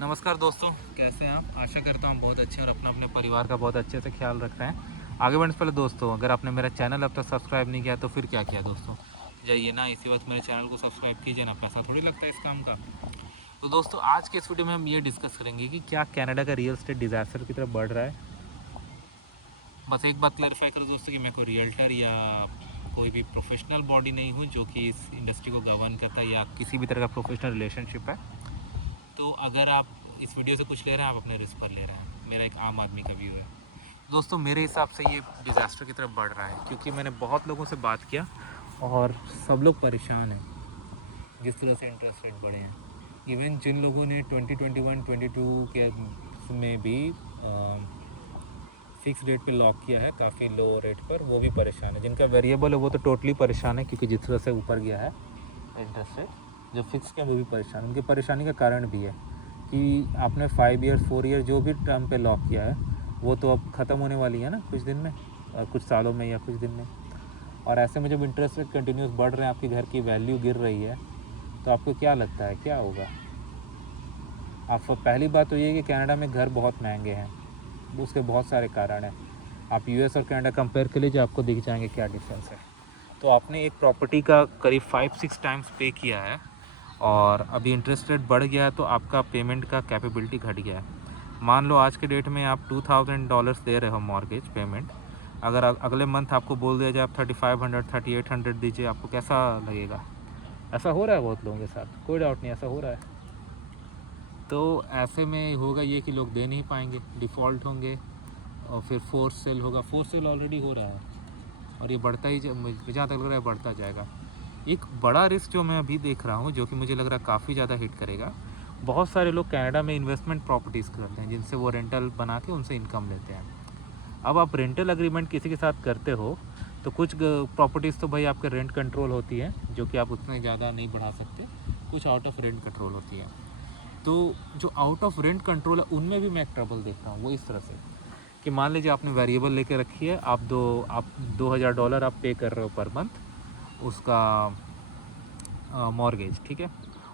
नमस्कार दोस्तों, कैसे हैं आप? आशा करता हूँ बहुत अच्छे और अपना अपने परिवार का बहुत अच्छे से ख्याल रख रहे हैं। आगे बढ़ने से पहले दोस्तों, अगर आपने मेरा चैनल अब तक सब्सक्राइब नहीं किया तो फिर क्या किया दोस्तों, जाइए ना इसी वक्त मेरे चैनल को सब्सक्राइब कीजिए ना, पैसा थोड़ी लगता है इस काम का। तो दोस्तों आज के इस वीडियो में हम ये डिस्कस करेंगे कि क्या कनाडा का रियल एस्टेट डिज़ास्टर की तरफ बढ़ रहा है। बस एक बात क्लैरिफाई करो दोस्तों कि मैं कोई रियल्टर या कोई भी प्रोफेशनल बॉडी नहीं हूँ जो कि इस इंडस्ट्री को गवर्न करता है या किसी भी तरह का प्रोफेशनल रिलेशनशिप है। तो अगर आप इस वीडियो से कुछ ले रहे हैं, आप अपने रिस्क पर ले रहे हैं। मेरा एक आम आदमी का व्यू है दोस्तों। मेरे हिसाब से ये डिज़ास्टर की तरफ बढ़ रहा है क्योंकि मैंने बहुत लोगों से बात किया और सब लोग परेशान हैं जिस तरह से इंटरेस्ट रेट बढ़े हैं। इवन जिन लोगों ने 2021-22 के में भी फिक्स रेट पे लॉक किया है काफ़ी लो रेट पर, वो भी परेशान है। जिनका वेरिएबल है वो तो टोटली परेशान है क्योंकि जिस तरह से ऊपर गया है इंटरेस्ट रेट। जो फिक्स के वो भी परेशान। उनकी परेशानी का कारण भी है कि आपने 5 ईयर 4 ईयर जो भी टर्म पे लॉक किया है वो तो अब ख़त्म होने वाली है ना कुछ दिन में, और कुछ सालों में या कुछ दिन में। और ऐसे में जब इंटरेस्ट रेट कंटिन्यूस बढ़ रहे हैं, आपके घर की वैल्यू गिर रही है, तो आपको क्या लगता है क्या होगा? आप पहली बात तो ये कि कनाडा में घर बहुत महंगे हैं, उसके बहुत सारे कारण हैं। आप यूएस और कनाडा कंपेयर कर लीजिए, आपको दिख जाएंगे क्या डिफरेंस है। तो आपने एक प्रॉपर्टी का करीब 5-6 टाइम्स पे किया है और अभी इंटरेस्ट रेट बढ़ गया है तो आपका पेमेंट का कैपेबिलिटी घट गया है। मान लो आज के डेट में आप $2000 दे रहे हो मॉर्गेज पेमेंट, अगर अगले मंथ आपको बोल दिया जाए आप 3500 3800 दीजिए, आपको कैसा लगेगा? ऐसा हो रहा है बहुत लोगों के साथ, कोई डाउट नहीं ऐसा हो रहा है। तो ऐसे में होगा ये कि लोग दे नहीं पाएंगे, डिफ़ॉल्ट होंगे और फिर फोर्स सेल होगा। फोर्स सेल ऑलरेडी हो रहा है और ये बढ़ता ही मुझे जहाँ तक लग रहा है बढ़ता जाएगा। एक बड़ा रिस्क जो मैं अभी देख रहा हूँ जो कि मुझे लग रहा है काफ़ी ज़्यादा हिट करेगा, बहुत सारे लोग कनाडा में इन्वेस्टमेंट प्रॉपर्टीज़ करते हैं जिनसे वो रेंटल बना के उनसे इनकम लेते हैं। अब आप रेंटल एग्रीमेंट किसी के साथ करते हो तो कुछ प्रॉपर्टीज़ तो भाई आपके रेंट कंट्रोल होती है जो कि आप उतने ज़्यादा नहीं बढ़ा सकते, कुछ आउट ऑफ रेंट कंट्रोल होती है। तो जो आउट ऑफ रेंट कंट्रोल है उनमें भी मैं एक ट्रबल देखता हूँ। वो इस तरह से कि मान लीजिए आपने वेरिएबल लेके रखी है, आप $2000 आप पे कर रहे हो पर मंथ उसका मॉर्गेज, ठीक है।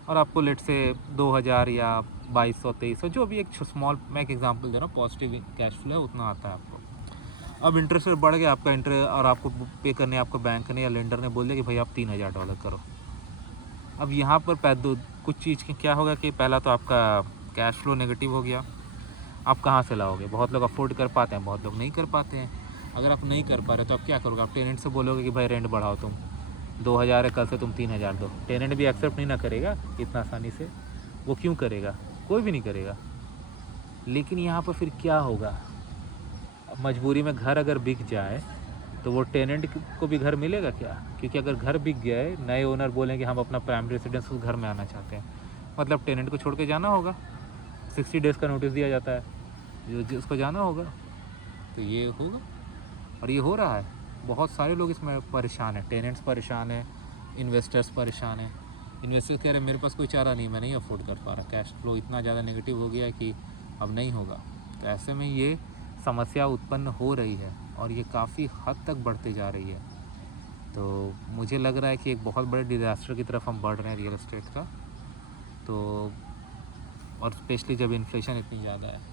और आपको लेट से 2000 या 2200-2300 जो भी एक स्मॉल, मैं एक एग्जांपल दे रहा हूँ, पॉजिटिव कैश फ्लो है उतना आता है आपको। अब इंटरेस्ट रेट बढ़ गया आपका इंटरेस्ट और आपको पे करने आपको बैंक ने या लेंडर ने बोल दिया कि भाई आप $3000 करो। अब यहाँ पर दो कुछ चीज़ की क्या होगा कि पहला तो आपका कैश फ्लो नेगेटिव हो गया। आप कहाँ से लाओगे? बहुत लोग अफोर्ड कर पाते हैं, बहुत लोग नहीं कर पाते हैं। अगर आप नहीं कर पा रहे तो आप क्या करोगे? आप टेनेंट से बोलोगे कि भाई रेंट बढ़ाओ, तुम 2000 है कल से तुम 3000 दो। टेनेंट भी एक्सेप्ट नहीं ना करेगा इतना आसानी से। वो क्यों करेगा? कोई भी नहीं करेगा। लेकिन यहाँ पर फिर क्या होगा? मजबूरी में घर अगर बिक जाए तो वो टेनेंट को भी घर मिलेगा क्या? क्योंकि अगर घर बिक गया है, नए ओनर बोलेंगे हम अपना प्राइमरी रेसिडेंस उस घर में आना चाहते हैं, मतलब टेनेंट को छोड़ के जाना होगा। 60 डेज़ का नोटिस दिया जाता है, जिसको जाना होगा। तो ये होगा और ये हो रहा है। बहुत सारे लोग इसमें परेशान हैं, टेनेंट्स परेशान हैं, इन्वेस्टर्स परेशान हैं। इन्वेस्टर कह रहे हैं मेरे पास कोई चारा नहीं, मैं नहीं अफोर्ड कर पा रहा, कैश फ्लो इतना ज़्यादा नेगेटिव हो गया है कि अब नहीं होगा। तो ऐसे में ये समस्या उत्पन्न हो रही है और ये काफ़ी हद तक बढ़ते जा रही है। तो मुझे लग रहा है कि एक बहुत बड़े डिज़ास्टर की तरफ हम बढ़ रहे हैं रियल एस्टेट का। तो और स्पेशली जब इन्फ्लेशन इतनी ज़्यादा है।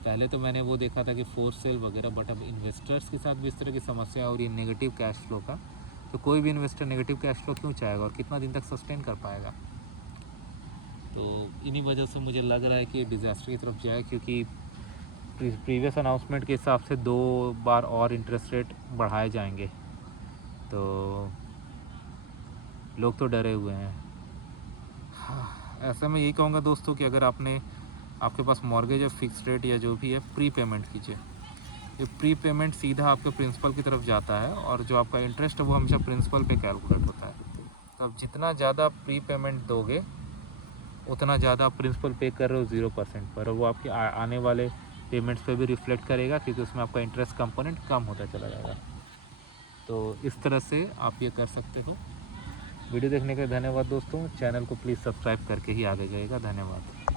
पहले तो मैंने वो देखा था कि फोर्स सेल वगैरह, बट अब इन्वेस्टर्स के साथ भी इस तरह की समस्या और ये नेगेटिव कैश फ्लो का, तो कोई भी इन्वेस्टर नेगेटिव कैश फ्लो क्यों चाहेगा और कितना दिन तक सस्टेन कर पाएगा? तो इन्हीं वजह से मुझे लग रहा है कि डिज़ास्टर की तरफ जाए, क्योंकि प्रीवियस अनाउंसमेंट के हिसाब से 2 बार और इंटरेस्ट रेट बढ़ाए जाएंगे। तो लोग तो डरे हुए हैं। ऐसा मैं यही कहूँगा दोस्तों कि अगर आपके पास मॉर्गेज है, फिक्स रेट या जो भी है, प्री पेमेंट कीजिए। ये प्री पेमेंट सीधा आपके प्रिंसिपल की तरफ जाता है और जो आपका इंटरेस्ट है वो हमेशा प्रिंसिपल पे कैलकुलेट होता है। तो अब जितना ज़्यादा प्री पेमेंट दोगे उतना ज़्यादा आप प्रिंसिपल पे कर रहे हो 0% पर, और वो आपके आने वाले पेमेंट्स पे भी रिफ्लेक्ट करेगा क्योंकि उसमें आपका इंटरेस्ट कंपोनेंट कम होता चला जाएगा। तो इस तरह से आप ये कर सकते हो। वीडियो देखने के लिए धन्यवाद दोस्तों। चैनल को प्लीज़ सब्सक्राइब करके ही आगे जाइएगा। धन्यवाद।